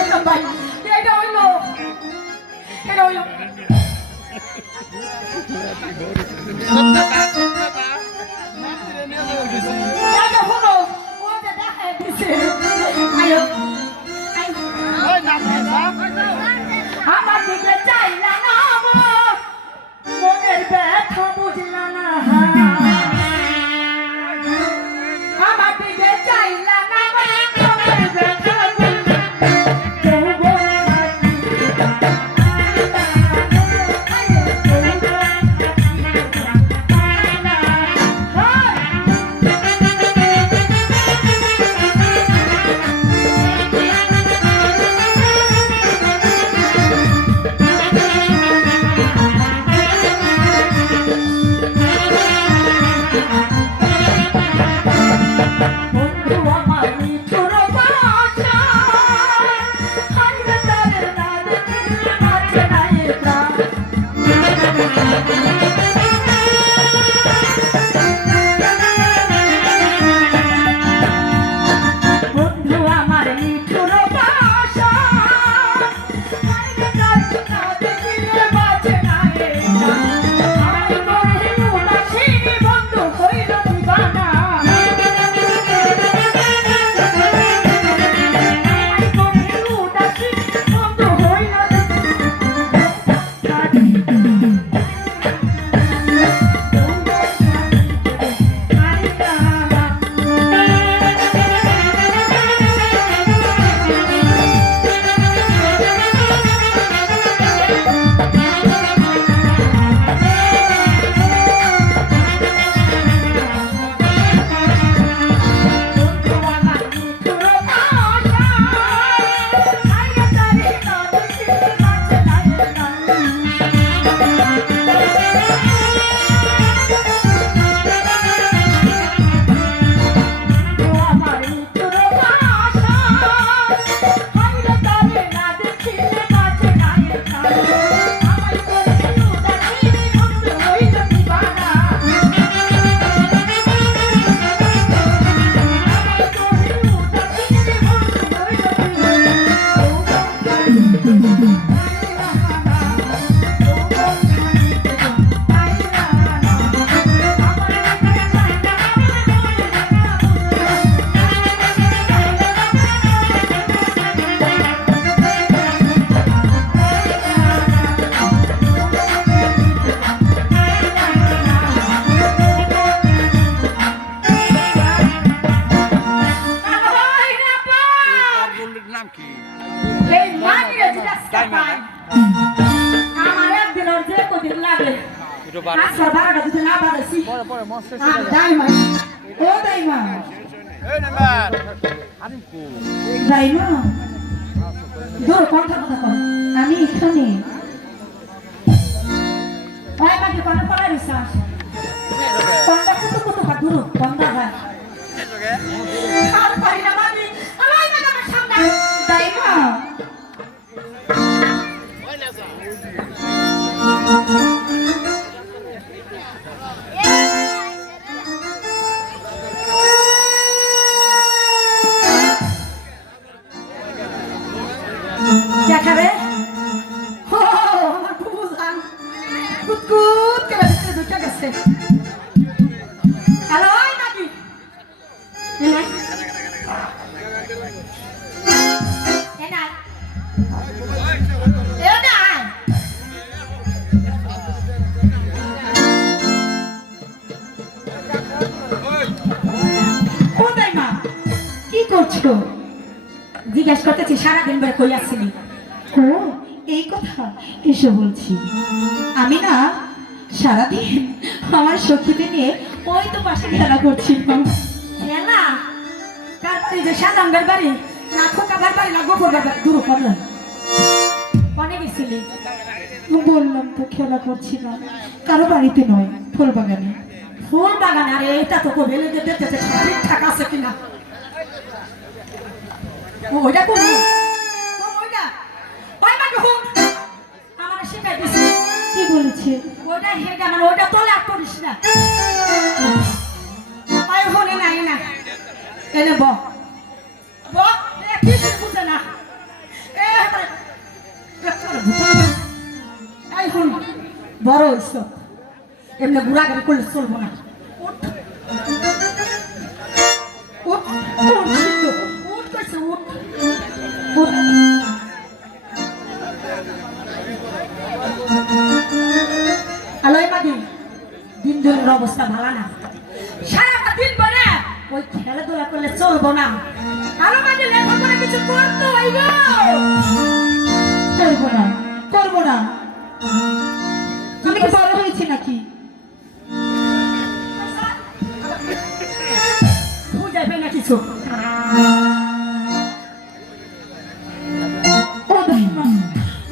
হইতাম ভাই এটা হইলো আমার দিকে চাইলা না মনের ব্যথা বুঝলা না আমার দিকে চাইলা না মনের ব্যথা আমি এখানে দেখাবে হ্যালো নাকি কোথায় মা কি করছো জিজ্ঞাসা করতেছি সারাদিন বের কই আসছিলি ও এই কথা এসে বলছি আমি না সারাদিন আমার সখীদের নিয়ে ওই তো পাশে খেলা করছিলাম খেলা কার বাড়ি যে সাজানবার বাড়ি না খোকাবার বাড়ি না গোপর বাড়ি দূর করলেন কনে গেছিলি বললাম তো খেলা করছিলাম কারো বাড়িতে নয় ফুল বাগানে আরে এটা তো কবে লেগে দেখতেছে ঠিকঠাক আছে কিনা ওইটা কোন ওইটা ওই মাকে হুন আমার শিখাই দিছে কি বলেছে ওইটা হেডা মানে ওইটা তো লাগ করিস না আই হনে নাই না এনে ব কিছু বুঝে না এই হুন বড় হইছ এমনি বুড়া গাড়ি করলে চলবো না উঠ উঠ উঠ কইছে উঠ উঠ আলোয় মাদি দিন দিনের অবস্থা ভালো না সারাটা দিন পরে ওই খেলাধুলা করলে চলবো না আলো মাদি লেখাপড়া কিছু করতে হইব করবো না করবো না আমি কি বড় হয়েছি নাকি বুঝাইবে না কিছু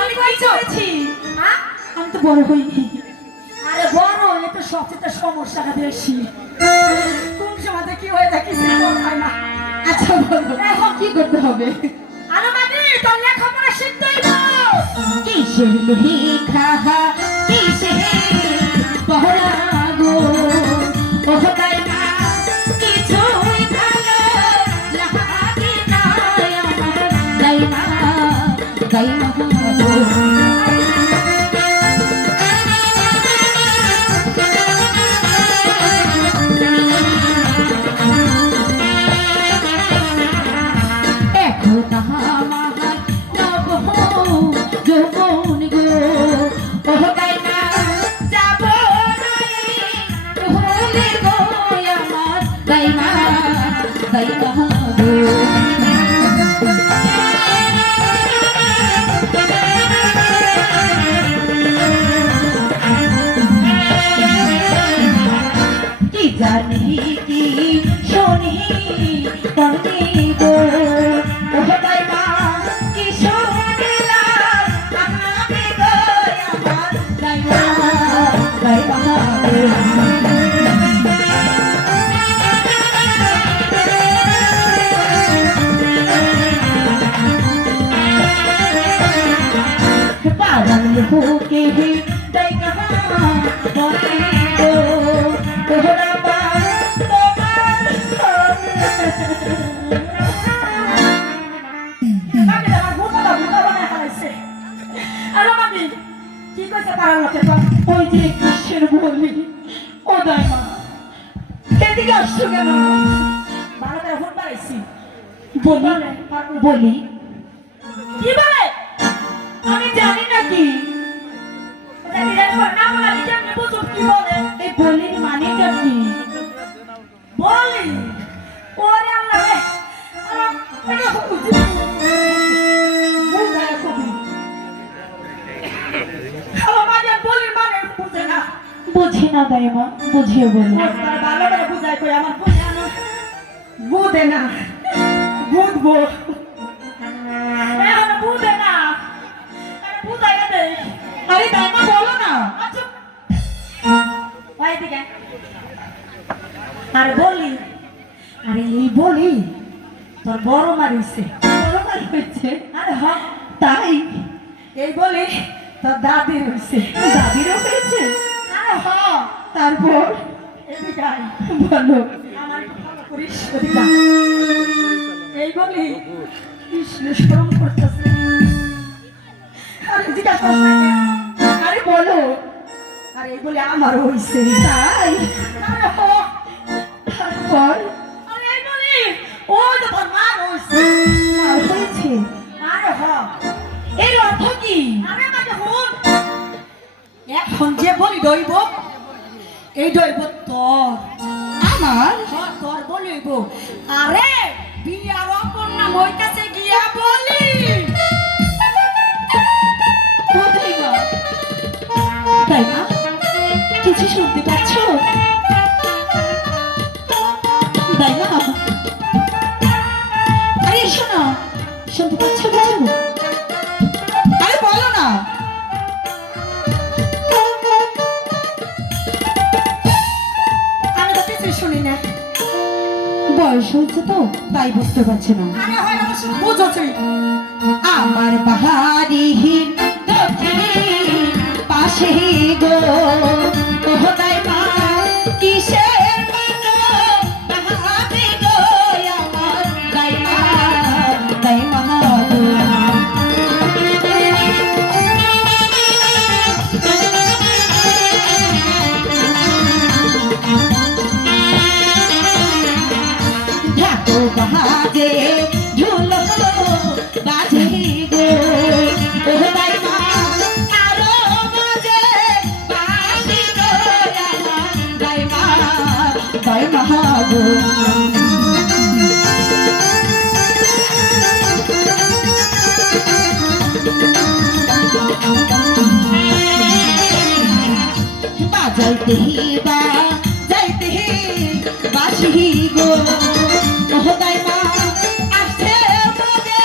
আমি কইছি আমি তো বড় হইনি আরে বড় হলে তো সবচেয়ে সমস্যাটা বেশি কোন সময় কি হয়ে যায় কিছু হয় না আচ্ছা বলবো এখন কি করতে হবে আলো মাদি তোর লেখাপড়া শিখতে হইব কিসের লেখা কিসের পড়া গো ও তাই না কিছুই ভালো লাগে না আমার তাই না তাই না কি কইছে পাড়ার লোকে ওই যে কিসের বলি ও দাইমা এদিকে আসছো কেন ভালো করে ফোন পাইছি বলি কি বলে আমি জানি না কি এই বলির মানেটা কি বলি ওরে আল্লাহ রে এটা বুঝি বুঝায় কবি বুঝি না দাইমা বুঝিয়ে বলি ভালো করে বুঝাই কই আমার বুঝে না বুঝবো বুঝে না বুঝাই দে আরে দাইমা বলো না আরে বলি আরে এই বলি তোর বড় মারিছে বড় মারি হয়েছে আরে হ তাই এই বলি তোর দাদির হয়েছে দাদিরও হয়েছে আরে হ তারপর এদিকে বলো আমার ভালো করিস ওদিকে এই বলি কৃষ্ণ শরম করতেছে আরে জিজ্ঞাসা আরে বলো আরে এই বলি আমার হয়েছে তাই আরে হ তারপর আরে এই বলি ও তো তোর মার হয়েছে মার হয়েছে আরে হ এর অর্থ কি আরে আমাকে হুন এখন যে বলি দইব এই দইব তোর আমার তোর বলিব আরে বিয়ার অপর নাম হইতাছে গিয়া বলি তাই না কিছু শুনতে পাচ্ছ তাই না আরে শোনো শুনতে পাচ্ছ কিছু আরে বলো না আমি তো কিছু শুনি না বয়স হয়েছে তো তাই বুঝতে পারছি না বুঝছি আমার বাহারিহীন পাশে গো তাই মা কিসের বাহারি গো আমার তাই মা গো। বাজাইতে বা যাইতে বাসি গো দাই মা আসছে মনে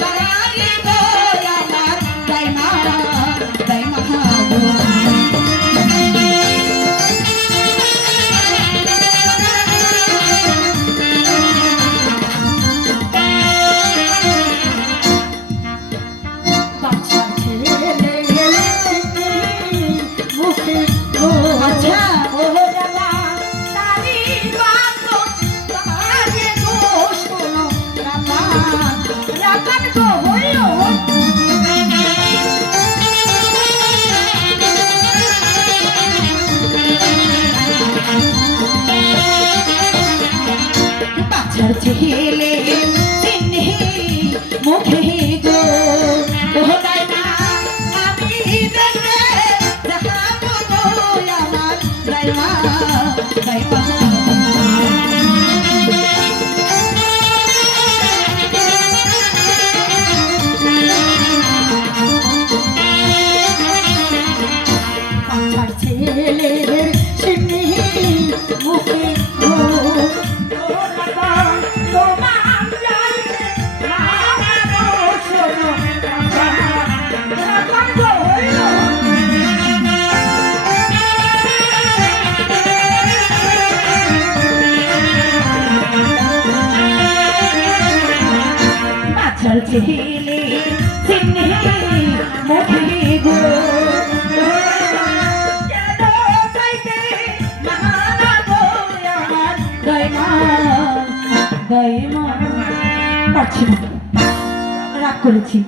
বাড়ি গো আমার দাই মা গো। বাচ্চা ছেলে মুখে আচ্ছা ও বাবা তারি বাতো তারে দোষ কোনো রাপান গো হইলো বাচ্চার ছেলে চিনি মুখে গো ও দাই না আমি দেখে যাহাবো গো আমার দাই মা বাচ্চার ছেলের চিনি মুখে গো বাচ্চার ছেলে চিনি মুখে গো পারছি না, রাগ করেছি।